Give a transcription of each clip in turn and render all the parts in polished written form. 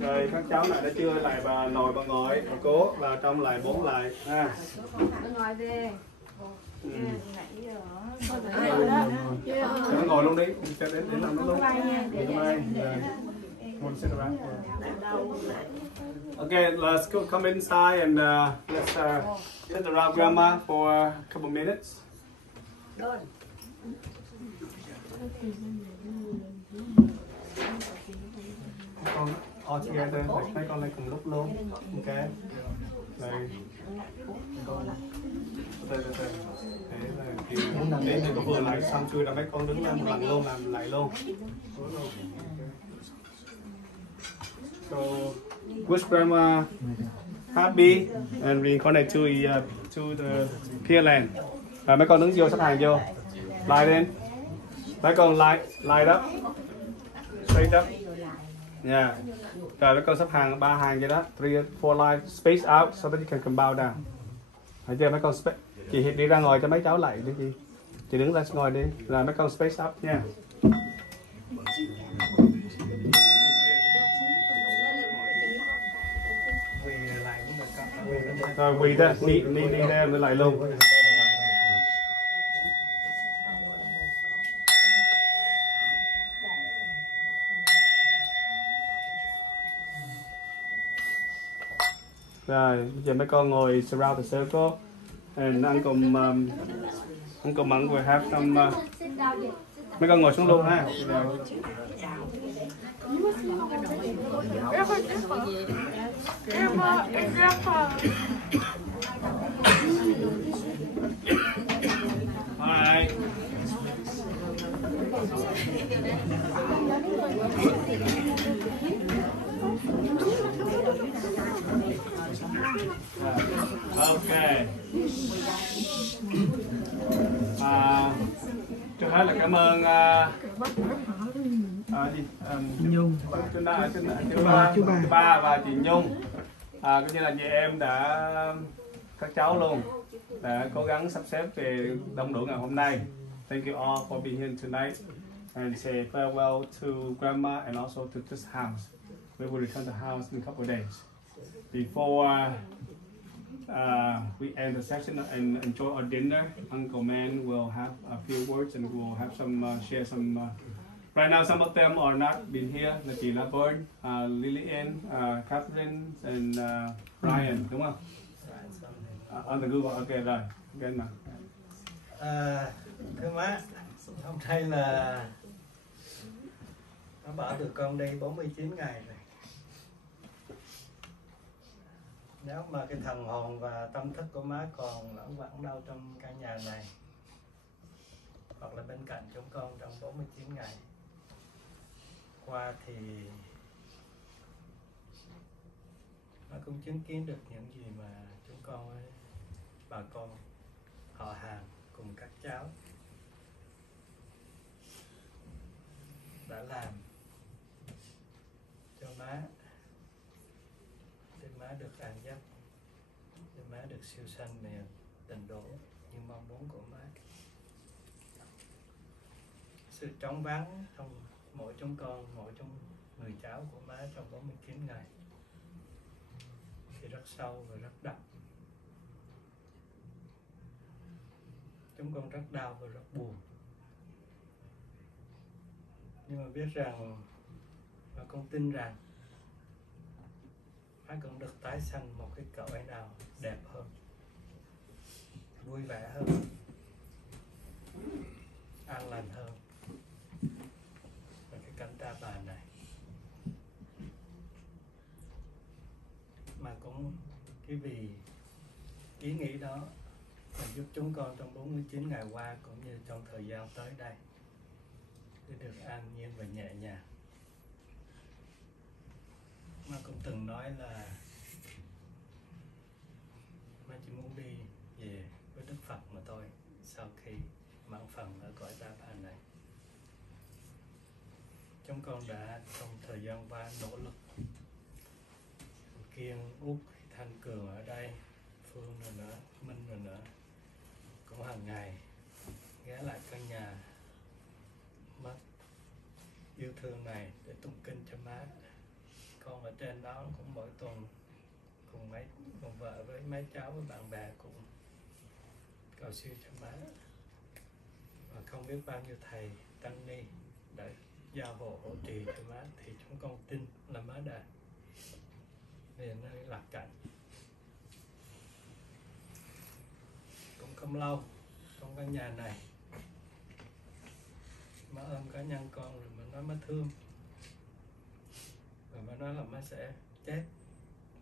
Rồi các cháu lại đã chưa lại bà nồi bà ngồi bà cố vào trong lại 4 lại ha. Ngồi đi. Cháu ngồi luôn đi, cho đến làm nó luôn. Okay, let's go come inside and let's sit around grandma for a couple minutes. Con all together, mấy con lên cùng lúc luôn. Ok. Đây. Từ. Để có vừa lại xong chưa là mấy con đứng lên một lần luôn làm lại luôn. So, wish grandma happy and reincarnate to the Pure Land. Rồi mấy con đứng vô sắp hàng vô. Line lên. Mấy con line up. Straight up. Yeah. Rồi mấy con sắp hàng 3 hàng vậy đó. 3 4 line space out so that you can come bow down. Thấy chưa mấy con chị đi ra ngồi cho mấy cháu lại đi chị. Chị đứng ra ngồi đi. Rồi mấy con space up nha. Rồi quỳ ra, đi ra mới lại luôn. Rồi, bây giờ mấy con ngồi surround the circle and Uncle Mẫn will have some mấy con ngồi xuống luôn ha. Alright. Ok. Trước hết là cảm ơn Nhung, chú ba và chị Nhung, cũng như là chị em đã các cháu luôn đã cố gắng sắp xếp về đông đủ ngày hôm nay. Thank you all for being here tonight and say farewell to grandma and also to this house. We will return to the house in a couple of days. Before we end the session and enjoy our dinner, Uncle Man will have a few words and we'll have some share some. Right now, some of them are not been here. Là chị là Bird, Lillian, Catherine and Ryan, đúng không? On the Google, ok rồi. Okay, nào. Thưa má, hôm nay là nó bảo được con đây 49 ngày rồi. Nếu mà cái thần hồn và tâm thức của má còn lẫn quẩn đâu trong căn nhà này hoặc là bên cạnh chúng con trong 49 ngày qua thì nó cũng chứng kiến được những gì mà chúng con với bà con họ hàng cùng các cháu đã làm cho má, để má được an giấc, để má được siêu sanh về tình độ như mong muốn của má. Sự trống vắng trong mỗi chúng con, mỗi trong người cháu của má trong 49 ngày thì rất sâu và rất đậm. Chúng con rất đau và rất buồn. Nhưng mà biết rằng và con tin rằng má cũng được tái sanh một cái cõi nào đẹp hơn, vui vẻ hơn, an lành hơn và cái cánh ta bà này. Mà cũng cái vì ý nghĩ đó mà giúp chúng con trong 49 ngày qua cũng như trong thời gian tới đây để được an nhiên và nhẹ nhàng. Má cũng từng nói là má chỉ muốn đi về với Đức Phật mà thôi sau khi mãn phần ở cõi ta bà này. Chúng con đã trong thời gian qua nỗ lực. Kiên, Út, Thanh Cường ở đây, Phương rồi nữa, Minh rồi nữa cũng hàng ngày ghé lại căn thương này để tụng kinh cho má. Con ở trên đó cũng mỗi tuần cùng vợ với mấy cháu với bạn bè cũng cầu siêu cho má. Và không biết bao nhiêu thầy tăng ni đã gia hộ hỗ trì cho má, thì chúng con tin là má đã về nơi lạc cảnh. Cũng không lâu trong căn nhà này má ôm cá nhân con rồi má nói má thương, và má nói là má sẽ chết,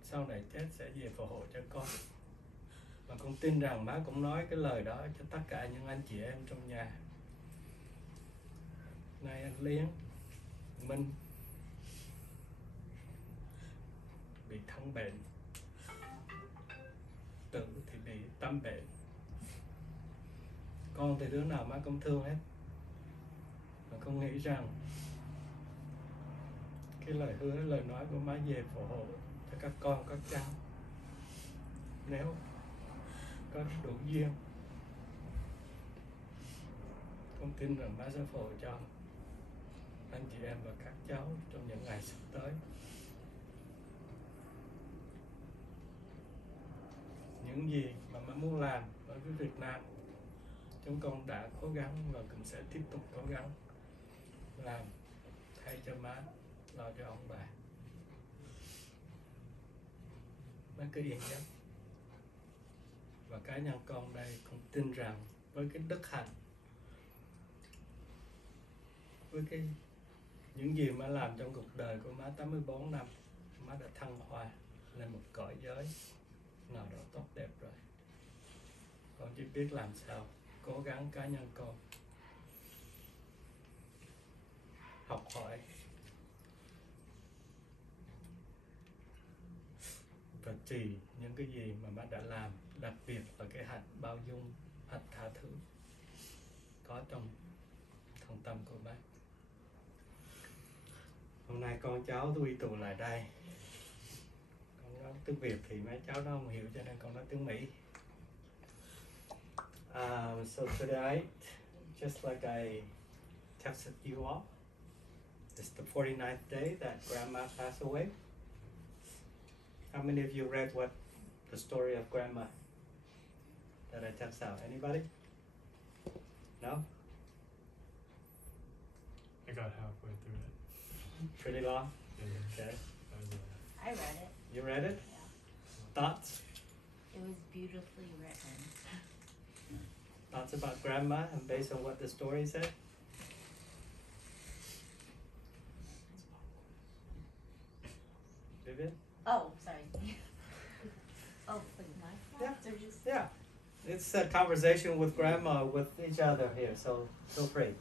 sau này chết sẽ về phù hộ cho con. Và con tin rằng má cũng nói cái lời đó cho tất cả những anh chị em trong nhà. Nay anh Liến, Minh bị thân bệnh, Tự thì bị tâm bệnh. Con thì đứa nào má cũng thương hết. Và con nghĩ rằng cái lời hứa, lời nói của má về phù hộ cho các con, các cháu, nếu có đủ duyên, con tin rằng má sẽ phù hộ cho anh chị em và các cháu trong những ngày sắp tới. Những gì mà má muốn làm đối với Việt Nam, chúng con đã cố gắng và cũng sẽ tiếp tục cố gắng làm thay cho má, lo cho ông bà. Má cứ yên tâm. Và cá nhân con đây con tin rằng với cái đức hạnh, với những gì má làm trong cuộc đời của má 84 năm, má đã thăng hoa lên một cõi giới nào đó tốt đẹp rồi. Con chỉ biết làm sao cố gắng cá nhân con học hỏi và trì những cái gì mà má đã làm, đặc biệt là cái hạnh bao dung, hạnh tha thứ có trong thâm tâm của má. Hôm nay con cháu tôi tụ lại đây, con nói tiếng Việt thì mấy cháu nó không hiểu cho nên con nói tiếng Mỹ. So today, just like I texted you all, it's the 49th day that Grandma passed away. How many of you read the story of Grandma that I text out? Anybody? No? I got halfway through it. Pretty long? Yeah. Okay. I read it. You read it? Yeah. Thoughts? It was beautifully written. Thoughts about Grandma and based on what the story said? Vivian? Oh, sorry. Oh, wait, my Yeah. thoughts are just. Yeah. It's a conversation with Grandma with each other here, so feel free.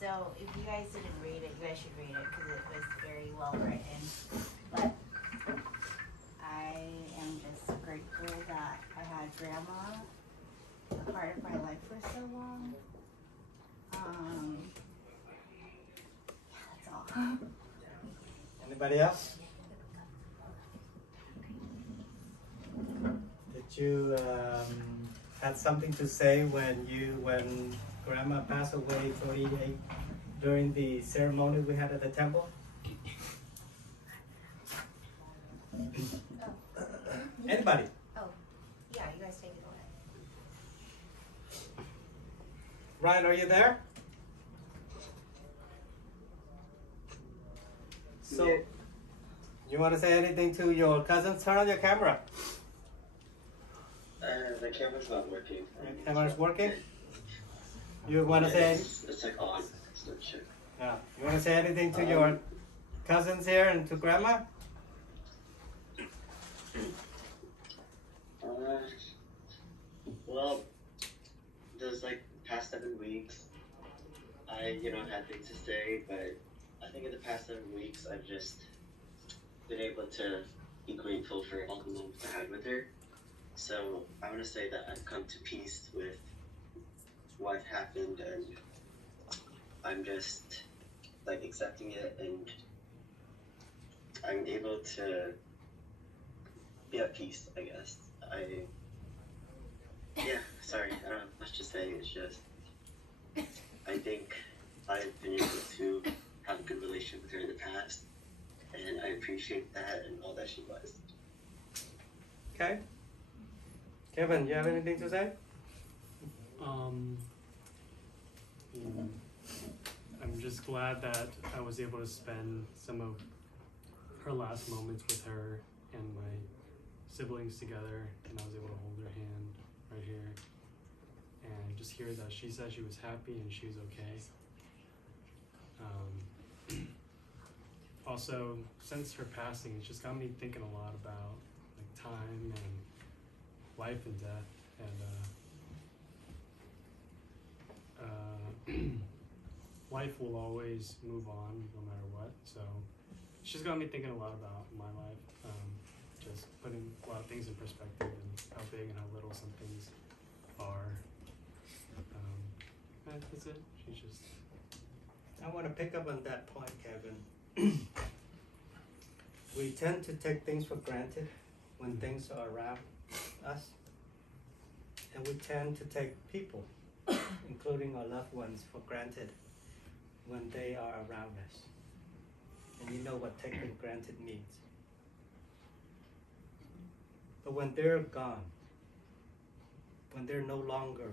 So if you guys didn't read it, you guys should read it because it was very well written. But I am just grateful that I had Grandma a part of my life for so long. Yeah, that's all. Anybody else? Did you had something to say when Grandma passed away 48 during the ceremony we had at the temple? Anybody? Oh, yeah, you guys take it away. Ryan, are you there? So, you want to say anything to your cousins? Turn on your camera. The camera's not working. The camera's working? You want to say? It's like on. So sure. Yeah. You want to say anything to your cousins here and to Grandma? Well, those like past 7 weeks, I had things to say, but I think in the past 7 weeks I've just been able to be grateful for all the moments I had with her. So I want to say that I've come to peace with what happened, and I'm just like accepting it, and I'm able to be at peace, I guess. Sorry, I don't have much to say. It's just, I think I've been able to have a good relationship with her in the past, and I appreciate that and all that she was. Okay. Kevin, you have anything to say? I'm just glad that I was able to spend some of her last moments with her and my siblings together, and I was able to hold her hand right here and just hear that she said she was happy and she was okay. Also, since her passing, it's just got me thinking a lot about like time and life and death, and life will always move on no matter what. So it's just got me thinking a lot about my life, just putting a lot of things in perspective and how big and how little some things are. That's it. She's just. I want to pick up on that point, Kevin. We tend to take things for granted when things are around us, and we tend to take people, including our loved ones, for granted when they are around us. And you know what taking granted means. But when they're gone, when they're no longer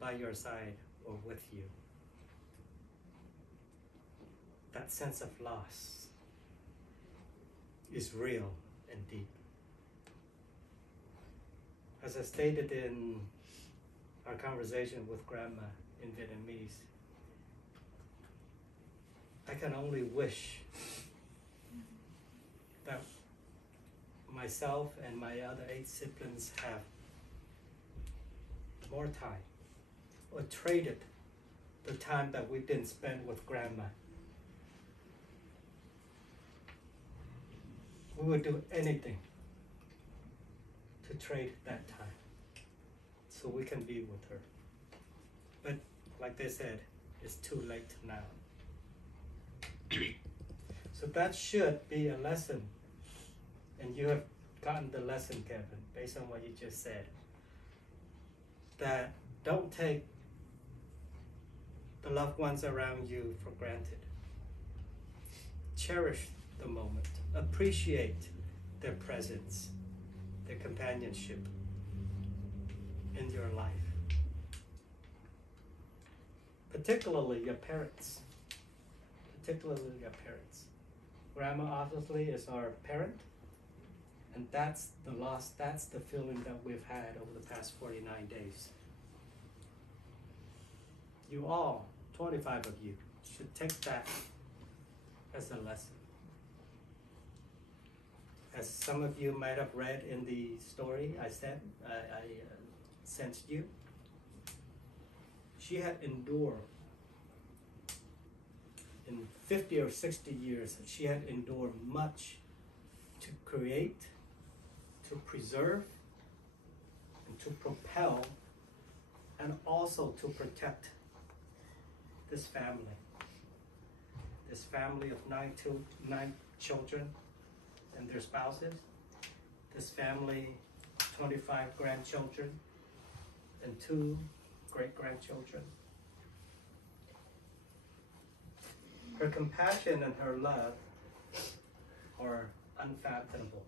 by your side or with you, that sense of loss is real and deep. As I stated in our conversation with Grandma in Vietnamese, I can only wish that myself and my other 8 siblings have more time, or traded the time that we didn't spend with Grandma. We would do anything to trade that time so we can be with her. But like they said, it's too late now. So that should be a lesson, and you have gotten the lesson, Kevin, based on what you just said, that don't take the loved ones around you for granted. Cherish the moment. Appreciate their presence, their companionship in your life. Particularly your parents. Grandma obviously is our parent, and that's the loss, that's the feeling that we've had over the past 49 days. You all, 25 of you, should take that as a lesson. As some of you might have read in the story I sent you, she had endured, in 50 or 60 years, she had endured much to create, to preserve, and to propel, and also to protect this family of 9 children and their spouses, this family, 25 grandchildren and 2 great-grandchildren. Her compassion and her love are unfathomable.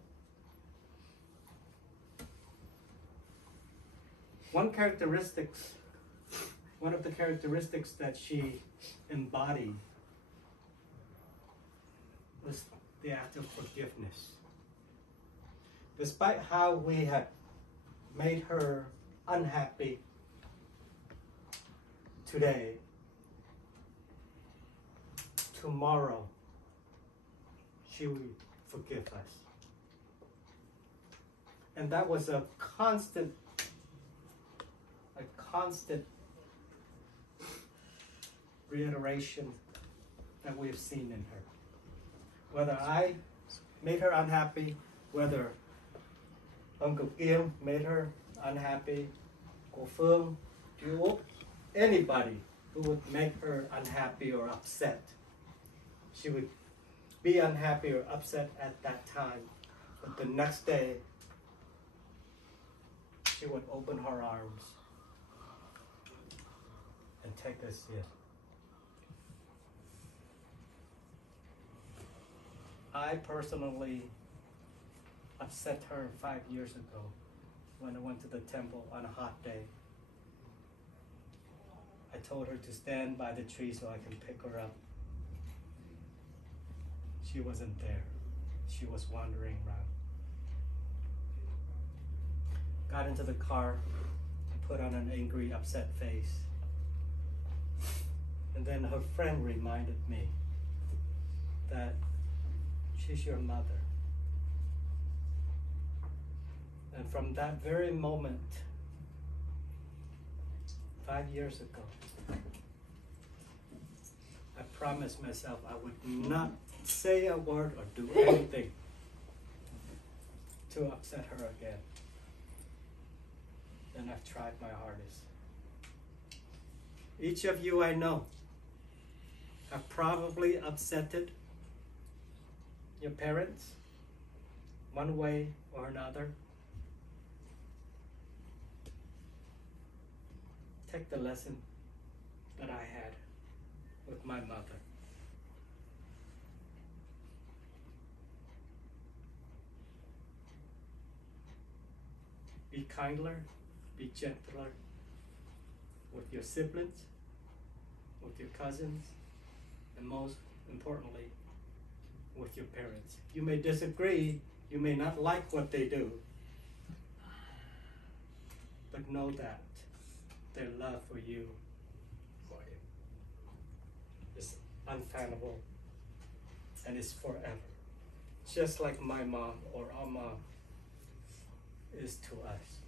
One of the characteristics that she embodied was the act of forgiveness. Despite how we have made her unhappy today, tomorrow she will forgive us. And that was a constant reiteration that we've seen in her. Whether I made her unhappy, whether Uncle Kim made her unhappy, Cô Phương, Chú Úc, anybody who would make her unhappy or upset, she would be unhappy or upset at that time, but the next day she would open her arms and take us in I personally upset her 5 years ago when I went to the temple on a hot day. I told her to stand by the tree so I can pick her up. She wasn't there. She was wandering around. Got into the car, put on an angry, upset face. And then her friend reminded me that she's your mother. And from that very moment, 5 years ago, I promised myself I would not say a word or do anything to upset her again. And I've tried my hardest. Each of you I know have probably upsetted your parents one way or another. Take the lesson that I had with my mother. Be kinder, be gentler with your siblings, with your cousins, and most importantly, with your parents. You may disagree, you may not like what they do, but know that their love for you is unfathomable and is forever. Just like my mom or our mom is to us.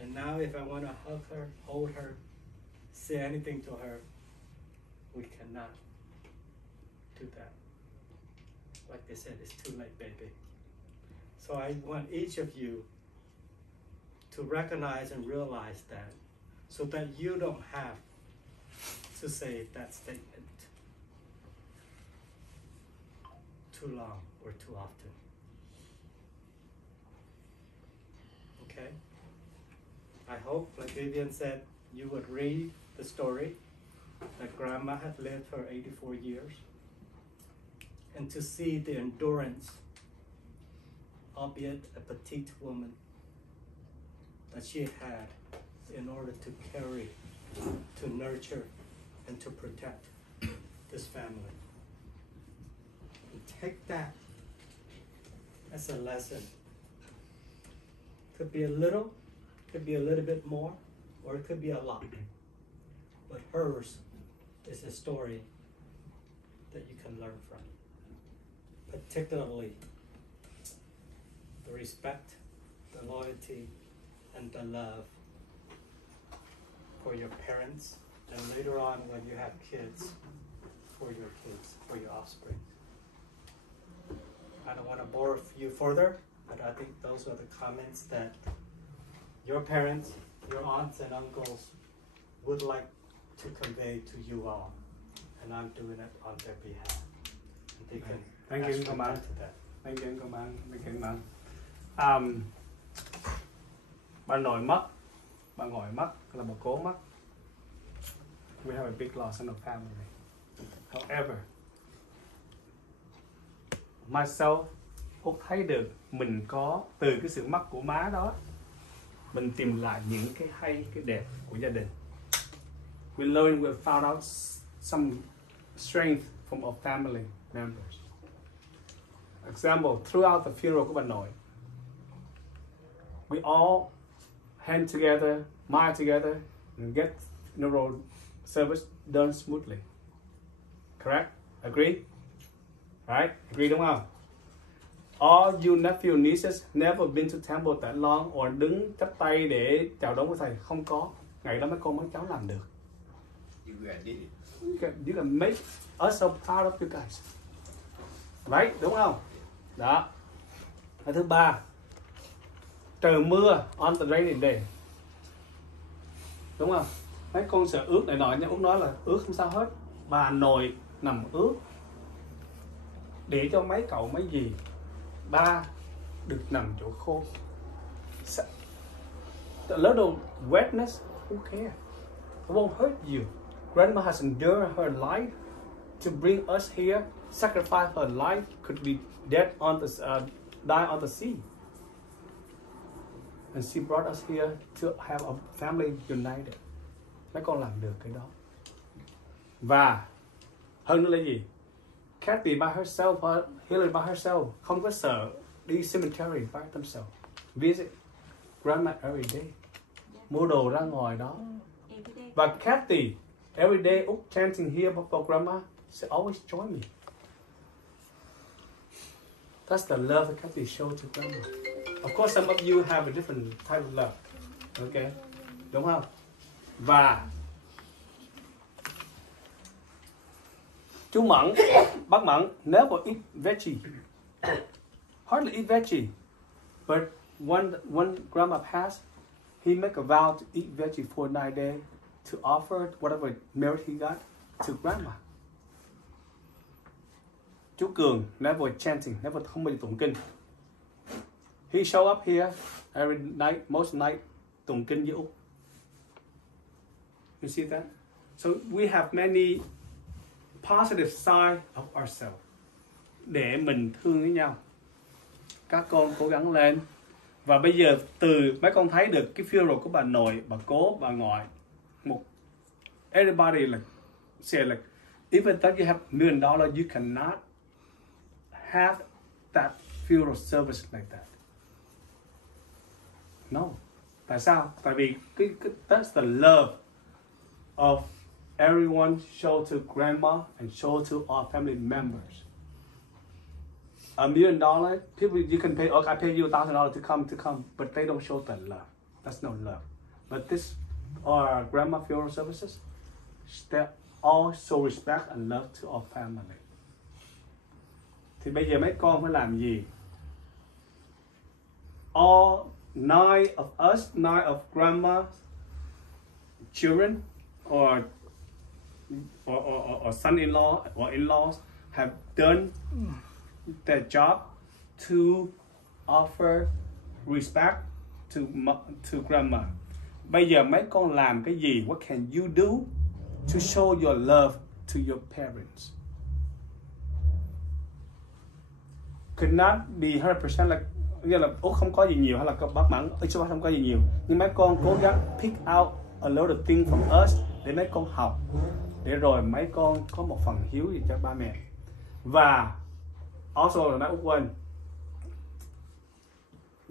And now if I want to hug her, hold her, say anything to her, we cannot do that. Like they said, it's too late, baby. So I want each of you to recognize and realize that, so that you don't have to say that statement too long or too often. Okay? I hope, like Vivian said, you would read the story that Grandma had lived for 84 years, and to see the endurance, albeit a petite woman, that she had in order to carry, to nurture, and to protect this family. And take that as a lesson. Could be a little, could be a little bit more, or it could be a lot. But hers is a story that you can learn from. Particularly the respect, the loyalty, and the love for your parents, and later on when you have kids, for your kids, for your offspring. I don't want to bore you further, but I think those are the comments that your parents, your aunts and uncles would like to convey to you all, and I'm doing it on their behalf. And they can Thank you, respond Command. to that. Thank you, Command. Thank you, Command. Bà nội mất, bà ngoại mất, là bà cố mất. We have a big loss in our family. However, myself, Úc thấy được mình có từ cái sự mất của má đó, mình tìm lại những cái hay, cái đẹp của gia đình. We learned, we found out some strength from our family members. Example, throughout the funeral của bà nội, we all hand together, mind together, and get funeral service done smoothly. Correct? Agree? Right? Agree đúng không? All you nephew nieces never been to temple that long or đứng chắp tay để chào đón với thầy. Không có. Ngày đó mấy con mấy cháu làm được. You guys did it. You can make us so proud of you guys. Right? Đúng không? Đó. Cái thứ ba, trời mưa on the rainy day. Đúng không? Mấy con sợ ướt này nọ, nhưng Út nói là ướt không sao hết. Bà nội nằm ướt để cho mấy cậu mấy dì ba được nằm chỗ khô. The little wetness, who cares? It won't hurt you. Grandma has endured her life to bring us here sacrificed her life, could be dead on the die on the sea, and she brought us here to have a family united. Mấy con làm được cái đó. Và hơn nữa là gì? Kathy by herself, Hillary by herself, không có sợ đi cemetery by themselves. Visit grandma every day. Mua đồ ra ngoài đó. Và Kathy, every day Úc chanting here for grandma, she always join me. That's the love that Kathy showed to grandma. Of course, some of you have a different type of love. Okay? Đúng không? Và chú Mẫn, bác Mẫn never eat veggie. Hardly eat veggie. But when grandma passed, he make a vow to eat veggie for 9 days to offer whatever merit he got to grandma. Chú Cường never chanting, never không bao giờ tụng kinh. He show up here every night, most night, tụng kinh với Úc. You see that? So we have many positive side of ourselves. Để mình thương với nhau. Các con cố gắng lên. Và bây giờ từ mấy con thấy được cái funeral của bà nội, bà cố, bà ngoại. Everybody like say like, even though you have $1 million, you cannot have that funeral service like that. No. Tại sao? Tại vì that's the love of everyone show to grandma and show to our family members. $1 million, people you can pay. Okay, I pay you $1,000 to come, but they don't show the love. That's no love. But this, our grandma funeral services, they all show respect and love to our family. Thì bây giờ mấy con phải làm gì? All 9 of us, 9 of grandma's children, or son-in-law or in-laws have done their job to offer respect to grandma. Bây giờ mấy con làm cái gì? What can you do to show your love to your parents? Could not be 100% like, nghĩa là Úc không có gì nhiều hay là bác Mẫn không có gì nhiều, nhưng mấy con cố gắng pick out a lot of things from us để mấy con học, để rồi mấy con có một phần hiếu gì cho ba mẹ. Và also là Úc quên,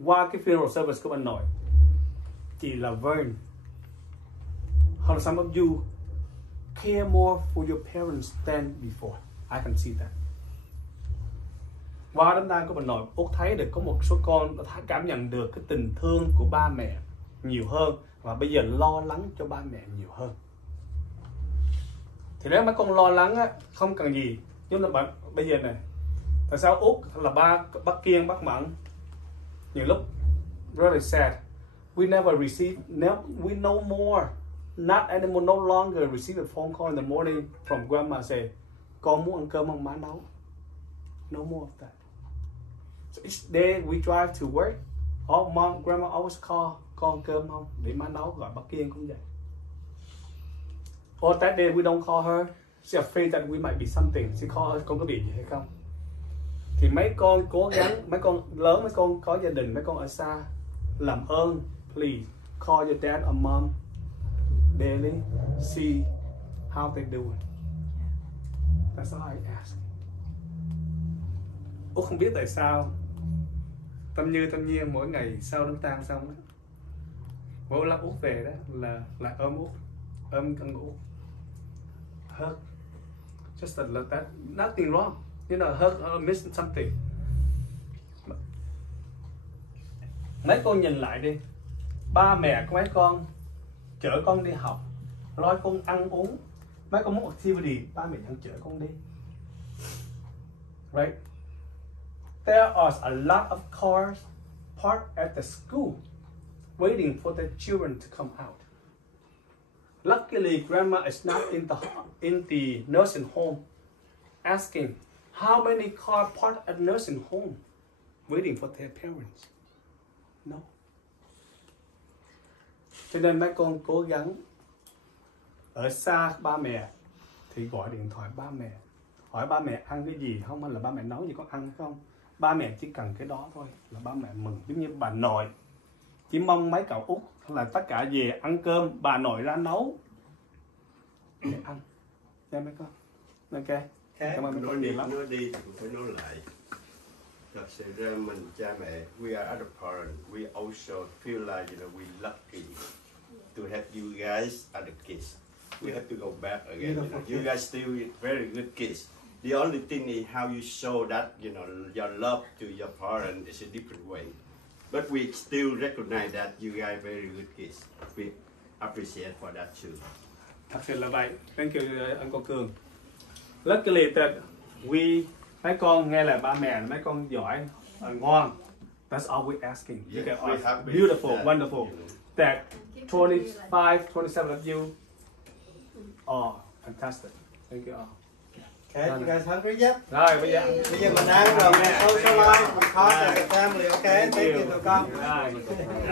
qua cái funeral service của bà nội, chị là Vern, hoặc là some of you care more for your parents than before. I can see that. Qua đám tang của bà nội, Úc thấy được có một số con đã cảm nhận được cái tình thương của ba mẹ nhiều hơn, và bây giờ lo lắng cho ba mẹ nhiều hơn. Thì nếu mấy con lo lắng á, không cần gì, nhưng là bây giờ này, tại sao Úc là bác Kiên, bác Mẫn nhiều lúc really sad, we never receive, we no more, not anymore, no longer receive a phone call in the morning from grandma say, con muốn ăn cơm không, má nấu. No more of that. So each day we drive to work, mom, grandma always call, con cơm không, để má nấu, gọi bác Kiên cũng vậy. Or that day we don't call her, she's afraid that we might be something, she call her, con có bị gì hay không. Thì mấy con cố gắng, mấy con lớn, mấy con có gia đình, mấy con ở xa, làm ơn, please call your dad or mom daily, see how they doing. That's all I ask. Úc không biết tại sao Tâm Nhiên mỗi ngày sau đám tang xong á, mỗi lần Úc về đó là ôm Úc, ôm con Úc, hug, just like that, nothing wrong, you know, hug or miss something. Mấy con nhìn lại đi, ba mẹ của mấy con chở con đi học, lo con ăn uống, mấy con muốn activity, ba mẹ vẫn chở con đi, right? There are a lot of cars parked at the school waiting for the children to come out. Luckily, grandma is not in the nursing home asking how many cars parked at nursing home waiting for their parents. No. Cho nên mấy con cố gắng ở xa ba mẹ thì gọi điện thoại ba mẹ, hỏi ba mẹ ăn cái gì không, hay là ba mẹ nấu gì con ăn hay không. Ba mẹ chỉ cần cái đó thôi là ba mẹ mừng. Giống như bà nội chỉ mong mấy cậu út là tất cả về ăn cơm, bà nội ra nấu để ăn. Nghe mấy con. Ok. Cảm ơn mấy con nhiều lắm. Nói đi thì cũng phải nói lại. Thật sự ra mình cha mẹ, we are other parents, we also feel like, you know, we lucky to have you guys as the kids. We have to go back again. You guys still very good kids. The only thing is how you show that, you know, your love to your parents is a different way. But we still recognize that you guys very good kids. We appreciate for that too. Thật sự là vậy. Thank you anh cô Cường. Luckily that we, mấy con nghe lời ba mẹ, mấy con giỏi, ngoan. That's all we're asking. You Yes, guys we are happy beautiful, that, wonderful. you know. That 25, 27 of you are fantastic. Thank you all. Okay, you guys hungry yet? Rồi bây giờ Bây giờ mình ăn rồi, mình socialize, mình talk as a family, okay? Thank you tụi con. Rồi.